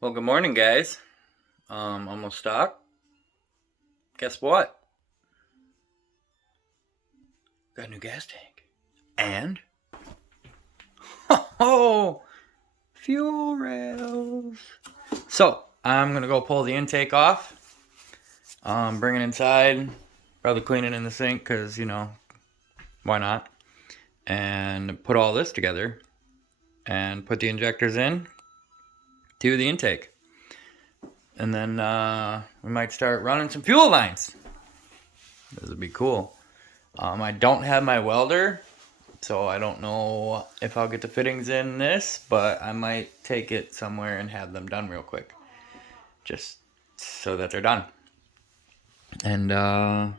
Well, good morning, guys. Almost stock. Guess what? Got a new gas tank. And oh, fuel rails. So I'm gonna go pull the intake off. Bring it inside. Probably clean it in the sink because why not? And put all this together and put the injectors in to the intake. And then we might start running some fuel lines. This would be cool. I don't have my welder, so I don't know if I'll get the fittings in this, but I might take it somewhere and have them done real quick. Just so that they're done. And I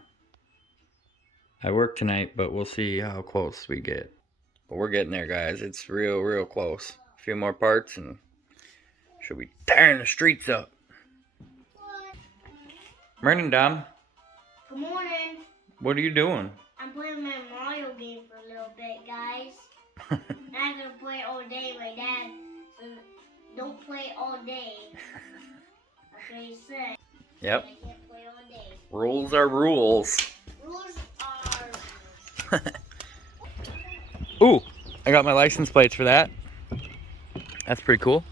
work tonight, but we'll see how close we get. But we're getting there, guys. It's real close. A few more parts and should be tearing the streets up. Morning, Dom. Good morning. What are you doing? I'm playing my Mario game for a little bit, guys. I'm not gonna play all day. My dad says don't play all day. That's what he said. Yep. I can't play all day. Rules are rules. Rules are Ooh, I got my license plates for that. That's pretty cool.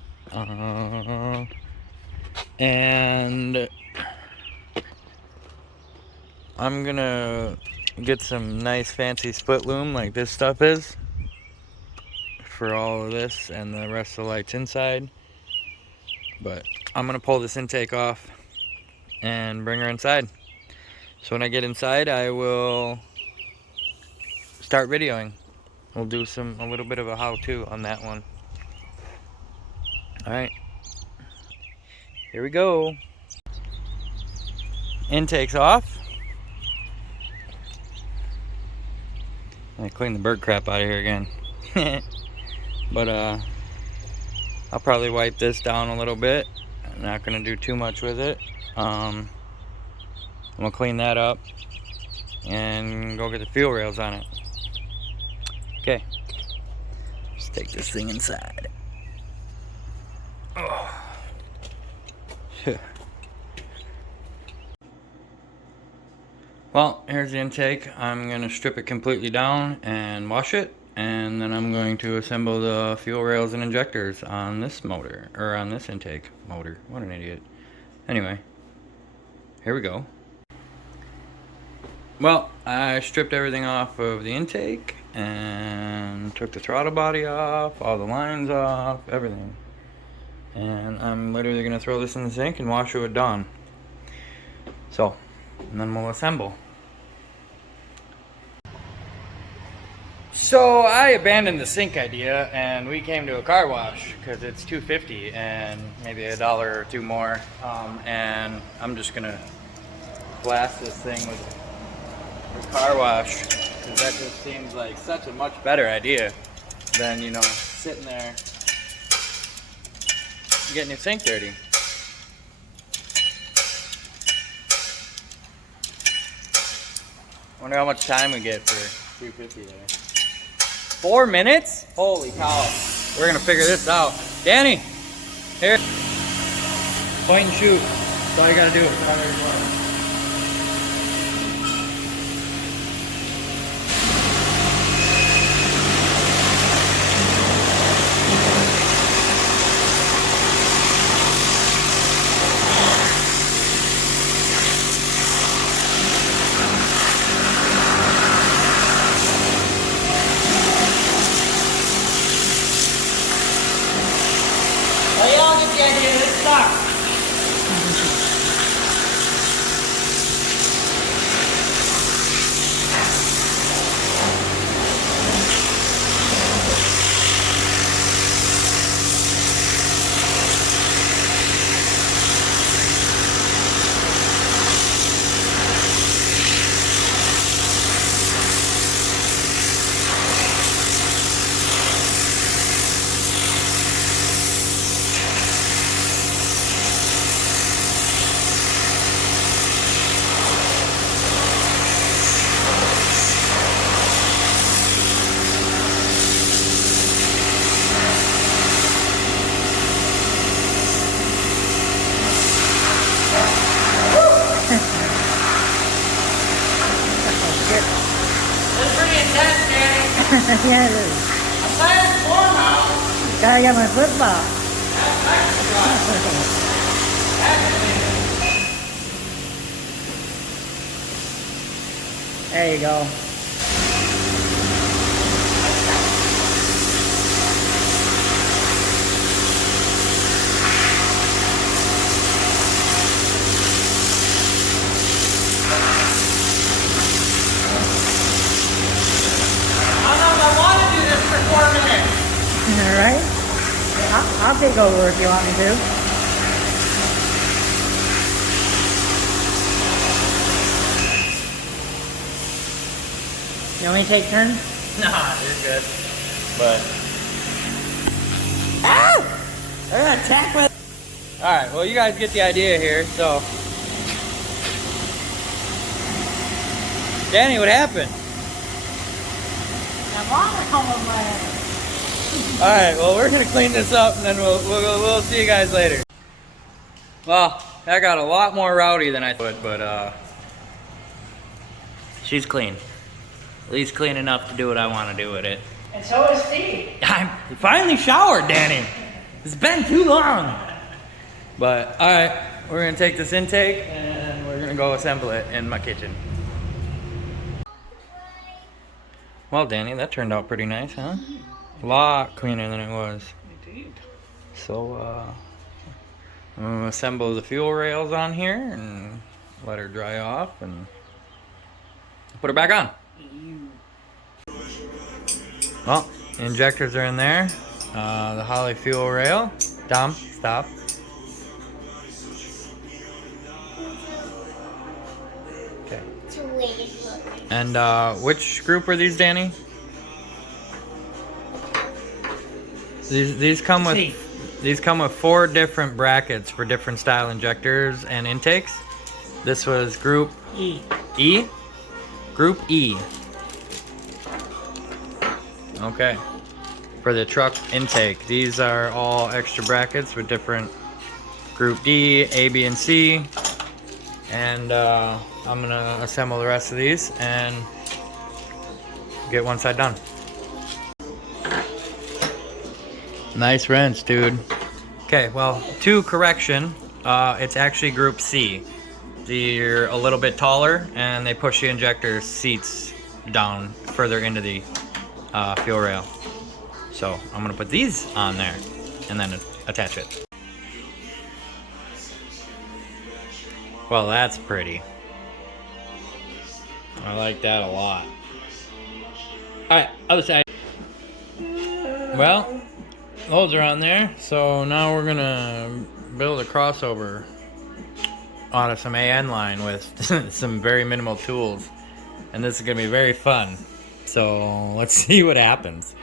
And I'm gonna get some nice fancy split loom like this stuff is for all of this and the rest of the lights inside. But I'm gonna pull this intake off and bring her inside. So when I get inside, I will start videoing. We'll do a little bit of a how-to on that one. All right, here we go. Intake's off. I clean the bird crap out of here again. But I'll probably wipe this down a little bit. I'm not gonna do too much with it. I'm gonna clean that up and go get the fuel rails on it. Okay, let's take this thing inside. Oh. Well, here's the intake. I'm gonna strip it completely down and wash it, and then I'm going to assemble the fuel rails and injectors on this motor, or on this intake motor. What an idiot. Anyway, here we go. Well, I stripped everything off of the intake and took the throttle body off, all the lines off, everything. And I'm literally gonna throw this in the sink and wash it with Dawn. So, and then we'll assemble. So I abandoned the sink idea and we came to a car wash because it's $2.50 and maybe $1 or $2 more. And I'm just gonna blast this thing with a car wash because that just seems like such a much better idea than, sitting there getting your sink dirty. Wonder how much time we get for $2.50 there. 4 minutes? Holy cow. We're gonna figure this out. Danny, here. Point and shoot. That's all you gotta do. Well, y'all get the idea. Let's start. Yeah, it is. I'm playing form out. Gotta get my flip flop. There you go. I want to do this for 4 minutes. Alright. I'll take over if you want me to. You want me to take turns? Nah, you're good. But They're gonna attack with. alright, well you guys get the idea here, so Danny, what happened? The water come over my head. Alright, well we're gonna clean this up and then we'll see you guys later. Well, that got a lot more rowdy than I thought, but she's clean. At least clean enough to do what I want to do with it. And so is Steve. I'm finally showered, Danny. It's been too long. But alright, we're gonna take this intake and we're gonna go assemble it in my kitchen. Well, Danny, that turned out pretty nice, huh? A lot cleaner than it was. Indeed. So, I'm gonna assemble the fuel rails on here and let her dry off and put her back on. Well, the injectors are in there. The Holly fuel rail. Dom, stop. Okay. And which group are these, Danny? These come with these come with 4 different brackets for different style injectors and intakes. This was group E. E? Group E. Okay. For the truck intake. These are all extra brackets with different group D, A, B, and C. And I'm gonna assemble the rest of these and get one side done. Nice wrench, dude. Okay, well, to correction, it's actually group C. They're a little bit taller and they push the injector seats down further into the fuel rail. So I'm gonna put these on there and then attach it. Well, that's pretty. I like that a lot. Alright, other side. Well, those are on there. So now we're gonna build a crossover out of some AN line with some very minimal tools. And this is gonna be very fun. So let's see what happens.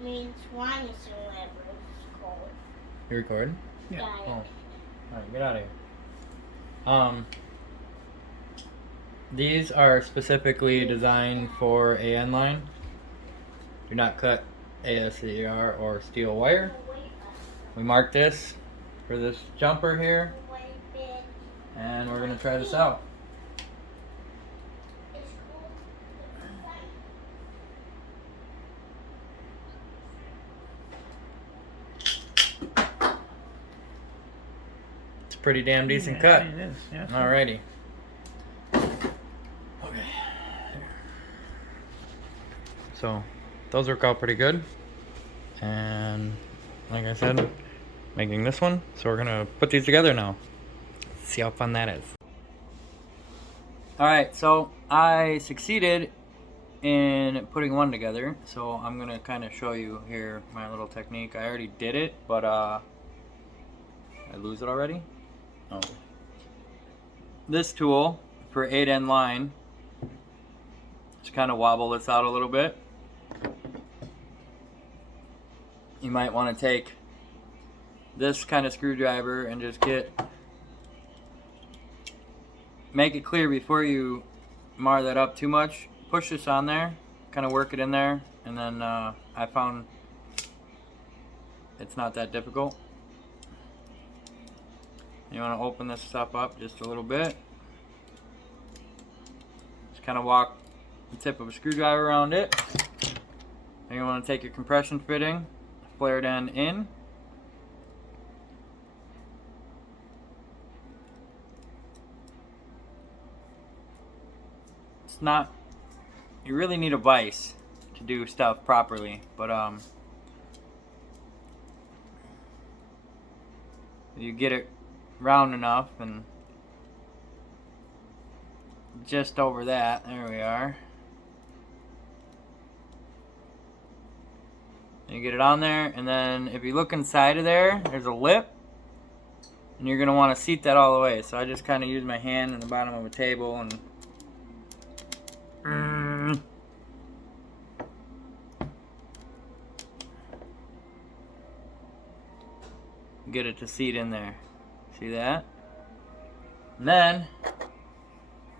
Means wine is whatever it's called. You recording? Yeah. Oh. Alright, get out of here. These are specifically designed for AN line. Do not cut ASCR or steel wire. We marked this for this jumper here, and we're gonna try this out. It's a pretty damn decent cut. It is, yeah. Alrighty. Okay. So those work out pretty good. And like I said, making this one. So we're gonna put these together now. See how fun that is. Alright, so I succeeded in putting one together. So I'm gonna kind of show you here my little technique. I already did it, but I lose it already? Oh. This tool for 8N line, just kind of wobble this out a little bit. You might want to take this kind of screwdriver and just make it clear before you mar that up too much. Push this on there, kind of work it in there, and then I found it's not that difficult. You want to open this stuff up just a little bit. Just kind of walk the tip of a screwdriver around it. You're going to want to take your compression fitting, flared end in. It's not, you really need a vise to do stuff properly, but you get it round enough and just over that, there we are. You get it on there, and then if you look inside of there, there's a lip, and you're going to want to seat that all the way. So I just kind of use my hand in the bottom of a table and get it to seat in there. See that? And then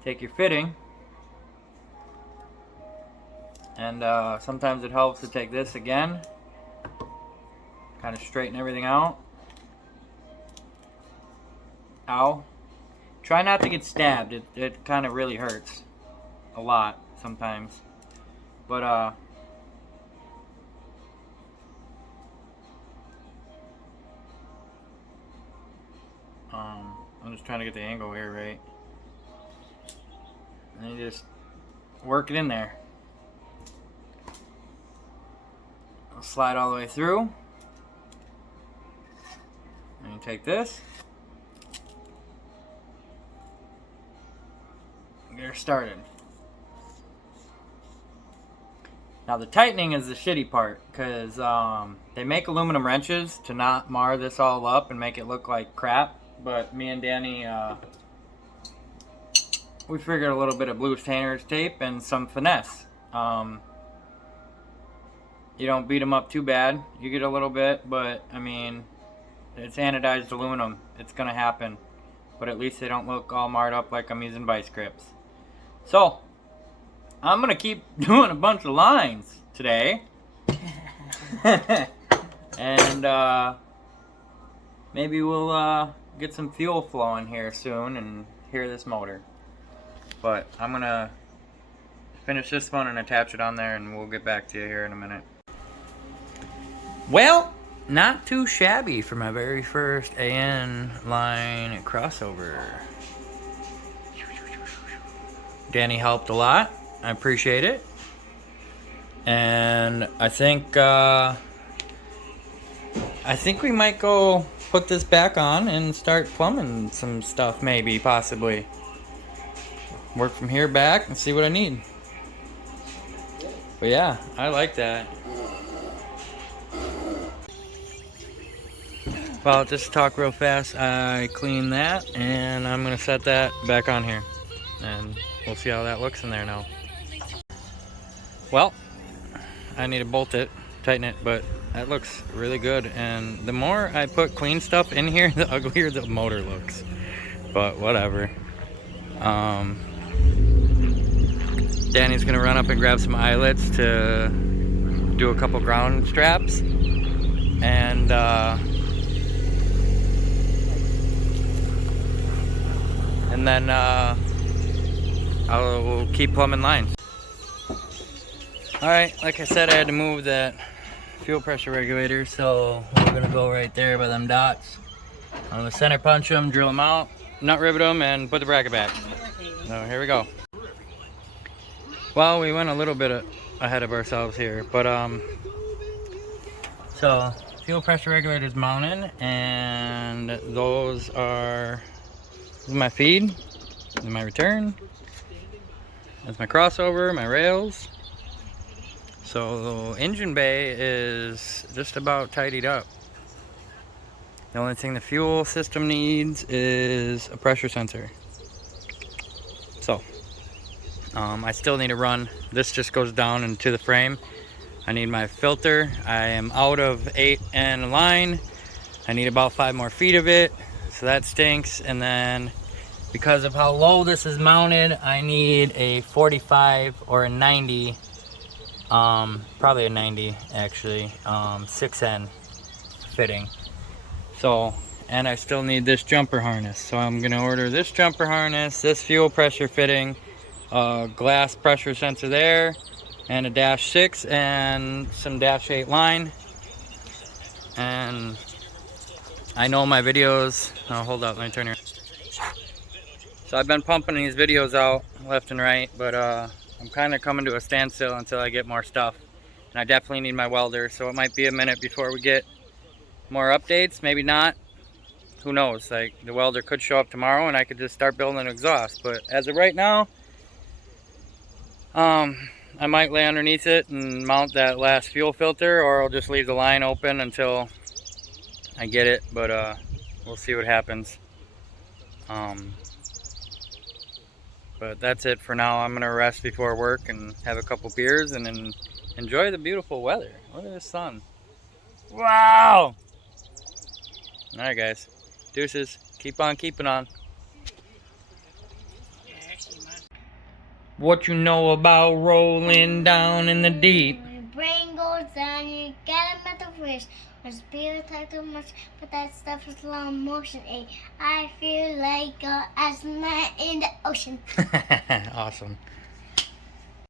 take your fitting, and sometimes it helps to take this again, kind of straighten everything out. Ow. Try not to get stabbed. It kind of really hurts a lot sometimes. But I'm just trying to get the angle here right. And you just work it in there. I'll slide all the way through. And you take this. Get her started. Now the tightening is the shitty part, because they make aluminum wrenches to not mar this all up and make it look like crap. But me and Danny, we figured a little bit of blue tanner's tape and some finesse. You don't beat them up too bad. You get a little bit, but I mean, it's anodized aluminum. It's gonna happen. But at least they don't look all marred up like I'm using vice grips. So, I'm gonna keep doing a bunch of lines today. And maybe we'll get some fuel flowing here soon and hear this motor. But I'm gonna finish this one and attach it on there, and we'll get back to you here in a minute. Well, not too shabby for my very first AN line crossover. Danny helped a lot. I appreciate it. And I think we might go put this back on and start plumbing some stuff, maybe, possibly. Work from here back and see what I need. But yeah, I like that. Well, just to talk real fast, I cleaned that, and I'm gonna set that back on here. And we'll see how that looks in there now. Well, I need to bolt it, tighten it, but that looks really good. And the more I put clean stuff in here, the uglier the motor looks. But whatever. Danny's gonna run up and grab some eyelets to do a couple ground straps. And then I'll keep plumbing lines. Alright, like I said, I had to move that fuel pressure regulator, so we're gonna go right there by them dots. I'm gonna center punch them, drill them out, nut rivet them, and put the bracket back. So here we go. Well, we went a little bit ahead of ourselves here, but so fuel pressure regulator is mounted, and those are, this is my feed, this is my return, that's my crossover, my rails. So the engine bay is just about tidied up. The only thing the fuel system needs is a pressure sensor. So I still need to run, this just goes down into the frame. I need my filter. I am out of 8N line. I need about 5 more feet of it, so that stinks. And then because of how low this is mounted, I need a 45 or a 90, probably a 90 actually, 6N fitting. So, and I still need this jumper harness. So I'm gonna order this jumper harness, this fuel pressure fitting, glass pressure sensor there, and a dash 6 and some dash 8 line. And I know my videos, oh hold up, let me turn here. So I've been pumping these videos out left and right, but I'm kind of coming to a standstill until I get more stuff. And I definitely need my welder, so it might be a minute before we get more updates, maybe not. Who knows, like the welder could show up tomorrow and I could just start building an exhaust. But as of right now, I might lay underneath it and mount that last fuel filter, or I'll just leave the line open until I get it, but we'll see what happens. But that's it for now. I'm gonna rest before work and have a couple beers and then enjoy the beautiful weather. Look at the sun. Wow! Alright guys, deuces. Keep on keeping on. What you know about rolling down in the deep? When your brain goes down, you get a mental fish. My spirit talk too much, but that stuff is slow motion. I feel like an astronaut in the ocean. Awesome.